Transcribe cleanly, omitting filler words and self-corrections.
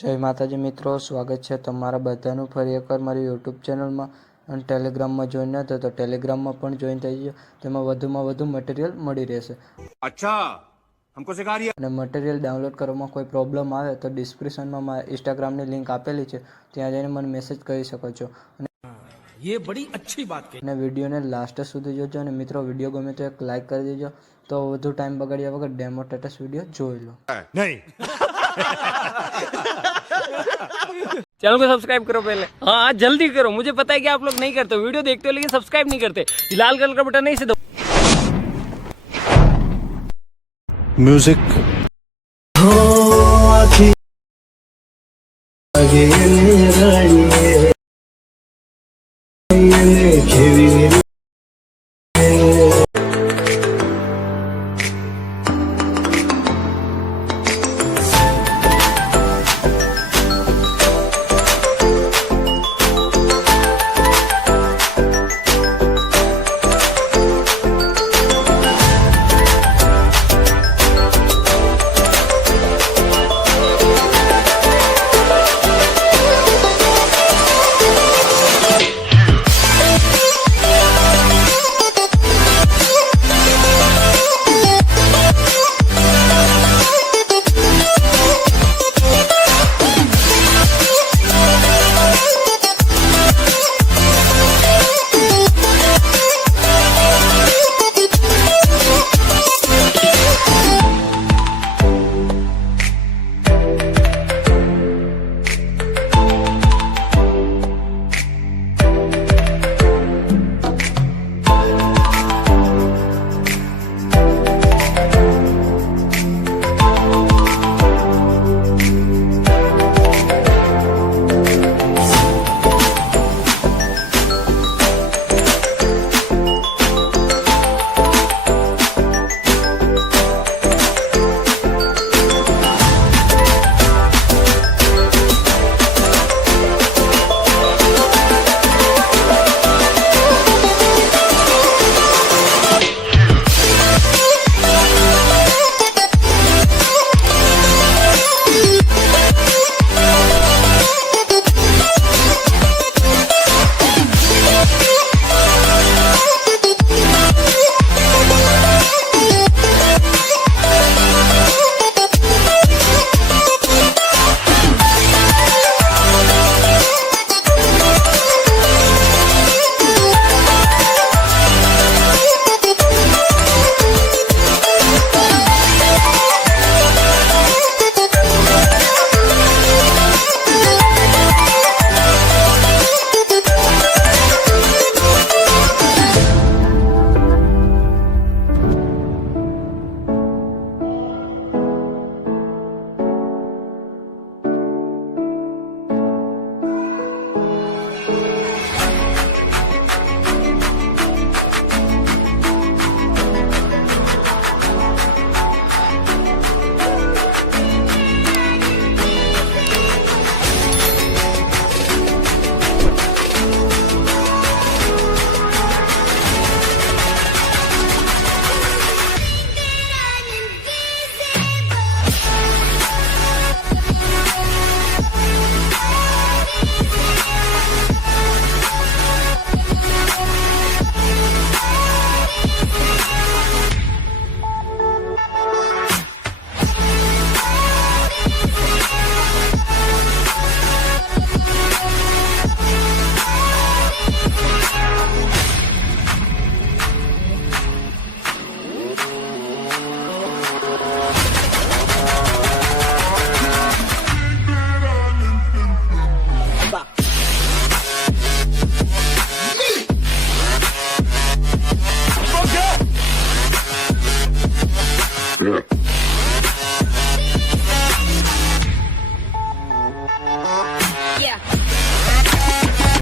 જય માતાજી મિત્રો, સ્વાગત છે તમારા બધાનું ફરી એકવાર મારી યુટ્યુબ ચેનલમાં અને ટેલિગ્રામમાં જોઈન ન થયો તો ટેલિગ્રામમાં પણ જોઈન થઈ ગયો. તેમાં વધુમાં વધુ મટીરિયલ મળી રહેશે. अच्छा हमको सिखा रही है. અને મટીરિયલ ડાઉનલોડ કરવામાં કોઈ પ્રોબ્લેમ આવે તો ડિસ્ક્રિપ્શનમાં મારા ઇન્સ્ટાગ્રામની લિંક આપેલી છે, ત્યાં જઈને મને મેસેજ કરી શકો છો. ये बड़ी अच्छी बात कही. અને વિડીયોને લાસ્ટ સુધી જોજો. અને મિત્રો, વિડીયો ગમે તો એક લાઇક કરી દેજો. તો વધુ ટાઈમ બગાડ્યા વગર ડેમો સ્ટેટસ વિડીયો જોઈ લો. नहीं चैनल को सब्सक्राइब करो पहले. हाँ जल्दी करो, मुझे पता है कि आप लोग नहीं करते, वीडियो देखते हो लेकिन सब्सक्राइब नहीं करते. लाल कलर का बटन नहीं से दो. म्यूजिक